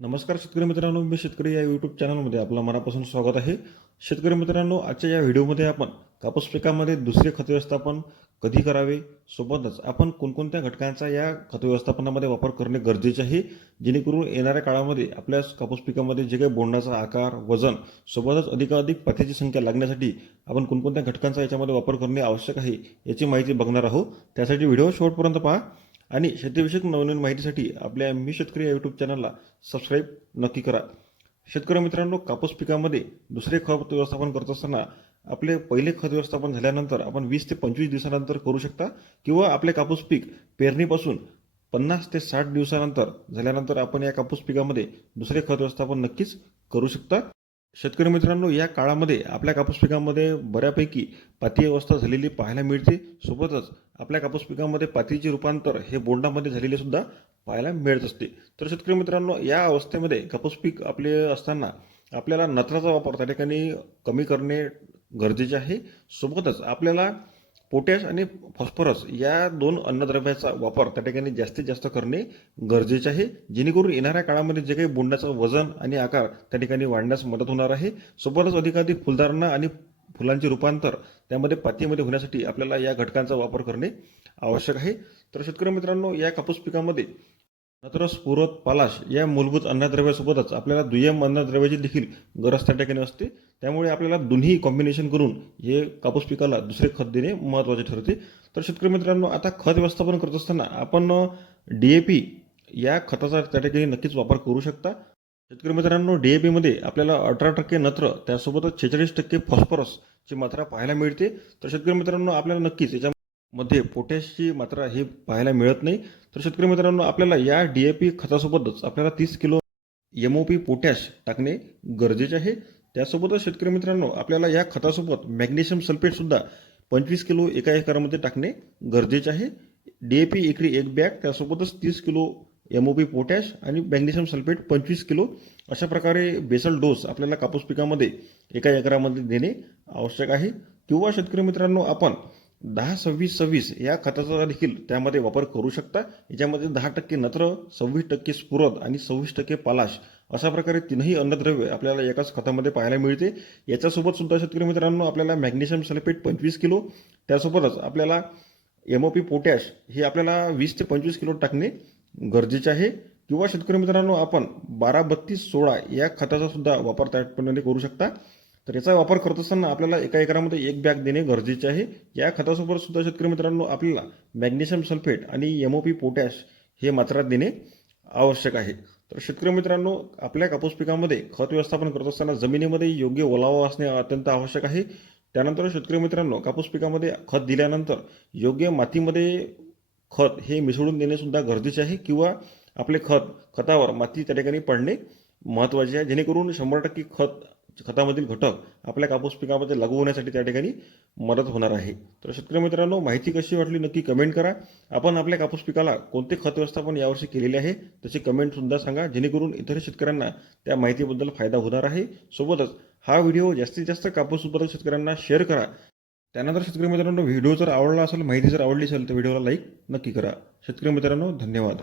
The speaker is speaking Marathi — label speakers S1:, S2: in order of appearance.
S1: नमस्कार शेतकरी मित्रांनो मी शेतकरी या यूट्यूब चॅनलमध्ये आपलं मनापासून स्वागत आहे. शेतकरी मित्रांनो आजच्या या व्हिडिओमध्ये आपण कापूस पिकामध्ये दुसरे खत व्यवस्थापन कधी करावे? सोबतच आपण कोणकोणत्या घटकांचा या खत व्यवस्थापनामध्ये वापर करणे गरजेचे आहे? जेणेकरून येणाऱ्या काळामध्ये आपल्या कापूस पिकामध्ये जे काही बोंडाचा आकार वजन सोबतच अधिकाधिक पाथ्याची संख्या लागण्यासाठी आपण कोणकोणत्या घटकांचा याच्यामध्ये वापर करणे आवश्यक आहे याची माहिती बघणार आहोत. त्यासाठी व्हिडिओ शेवटपर्यंत पहा. आणि शेतीविषयक नवनवीन माहितीसाठी आपल्या मी शेतकरी या यूट्यूब चॅनलला सबस्क्राईब नक्की करा. शेतकरी मित्रांनो कापूस पिकामध्ये दुसरे खत व्यवस्थापन करत असताना आपले पहिले खत व्यवस्थापन झाल्यानंतर आपण वीस ते पंचवीस दिवसानंतर करू शकता किंवा आपले कापूस पीक पेरणीपासून पन्नास ते साठ दिवसानंतर झाल्यानंतर आपण या कापूस पिकामध्ये दुसरे खत व्यवस्थापन नक्कीच करू शकता. शेतकरी मित्रांनो या काळामध्ये आपल्या कापूस पिकामध्ये बऱ्यापैकी पाती अवस्था झालेली पाहायला मिळते. सोबतच आपल्या कापूस पिकामध्ये पातीचे रूपांतर हे बोंडामध्ये झालेले सुद्धा पाहायला मिळत असते. तर शेतकरी मित्रांनो या अवस्थेमध्ये कापूस पीक आपले असताना आपल्याला नत्राचा वापर त्या ठिकाणी कमी करणे गरजेचे आहे. सोबतच आपल्याला पोटॅश आणि फॉस्फरस या दोन अन्नद्रव्याचा वापर त्या ठिकाणी जास्तीत जास्त करणे गरजेचे आहे. जेणेकरून येणाऱ्या काळामध्ये जे काही बोंडाचं वजन आणि आकार त्या ठिकाणी वाढण्यास मदत होणार आहे. सोबतच अधिकाधिक फुलधारणा आणि फुलांचे रूपांतर त्यामध्ये पातीमध्ये होण्यासाठी आपल्याला या घटकांचा वापर करणे आवश्यक आहे. तर शेतकरी मित्रांनो या कापूस पिकामध्ये नत्र पुरत पालाश या मूलभूत अन्नद्रव्यासोबतच आपल्याला दुय्यम अन्नद्रव्याची देखील गरज त्या ठिकाणी असते. त्यामुळे आपल्याला दोन्ही कॉम्बिनेशन करून हे कापूस पिकाला दुसरे खत देणे महत्त्वाचे ठरते. तर शेतकरी मित्रांनो आता खत व्यवस्थापन करत असताना आपण डी ए पी या खताचा त्या ठिकाणी नक्कीच वापर करू शकता. शेतकरी मित्रांनो डी ए पीमध्ये आपल्याला अठरा टक्के नत्र त्यासोबतच छेचाळीस टक्के फॉस्फरसची मात्रा पाहायला मिळते. तर शेतकरी मित्रांनो आपल्याला नक्कीच याच्या मध्ये पोटॅशची मात्रा ही पाहायला मिळत नाही. तर शेतकरी मित्रांनो आपल्याला या डी ए पी खतासोबतच आपल्याला तीस kilo M O P potash टाकणे गरजेचे आहे. त्यासोबतच शेतकरी मित्रांनो आपल्याला या खतासोबत मॅग्नेशियम सल्फेटसुद्धा पंचवीस किलो एका एकरामध्ये टाकणे गरजेचे आहे. डी ए पी एकरी एक बॅग त्यासोबतच तीस kilo M O P potash आणि मॅग्नेशियम सल्फेट पंचवीस किलो. अशा प्रकारे बेसल डोस आपल्याला कापूस पिकामध्ये एका एकरामध्ये देणे आवश्यक आहे. किंवा शेतकरी मित्रांनो आपण दहा सव्वीस सव्वीस या खताचा देखील त्यामध्ये वापर करू शकता. याच्यामध्ये दहा टक्के नत्र सव्वीस टक्के स्फुरद आणि सव्वीस टक्के पालाश अशा प्रकारे तीनही अन्नद्रव्य आपल्याला एकाच खतामध्ये पाहायला मिळते. याच्यासोबत सुद्धा शेतकरी मित्रांनो आपल्याला मॅग्नेशियम सल्फेट पंचवीस किलो त्यासोबतच आपल्याला एम ओ पी पोटॅश हे आपल्याला वीस ते पंचवीस किलो टाकणे गरजेचे आहे. किंवा शेतकरी मित्रांनो आपण बारा बत्तीस सोळा या खताचा सुद्धा वापर त्यापणे करू शकता. तर याचा वापर करत असताना आपल्याला एका एकरामध्ये एक बॅग देणे गरजेचे आहे. या खतासोबत सुद्धा शेतकरी मित्रांनो आपल्याला मॅग्नेशियम सल्फेट आणि एम ओ पी पोटॅश हे मात्रा देणे आवश्यक आहे. तर शेतकरी मित्रांनो आपल्या कापूस पिकामध्ये खत व्यवस्थापन करत असताना जमिनीमध्ये योग्य ओलावा असणे अत्यंत आवश्यक आहे. त्यानंतर शेतकरी मित्रांनो कापूस पिकामध्ये खत दिल्यानंतर योग्य मातीमध्ये खत हे मिसळून देणेसुद्धा गरजेचे आहे किंवा आपले खत खतावर माती त्या ठिकाणी पडणे महत्त्वाचे आहे. जेणेकरून शंभर टक्के खत खतामधील घटक आपल्या कापूस पिकामध्ये लागू होण्यासाठी त्या ठिकाणी मदत होणार आहे. तर शेतकरी मित्रांनो माहिती कशी वाटली नक्की कमेंट करा. आपण आपल्या कापूस पिकाला कोणते खत व्यवस्थापन यावर्षी केलेले आहे त्याची कमेंटसुद्धा सांगा. जेणेकरून इतर शेतकऱ्यांना त्या माहितीबद्दल फायदा होणार आहे. सोबतच हा व्हिडिओ जास्तीत जास्त कापूस उत्पादक शेतकऱ्यांना शेअर करा. त्यानंतर शेतकरी मित्रांनो व्हिडिओ जर आवडला असेल माहिती जर आवडली असेल तर व्हिडिओला लाईक नक्की करा. शेतकरी मित्रांनो धन्यवाद.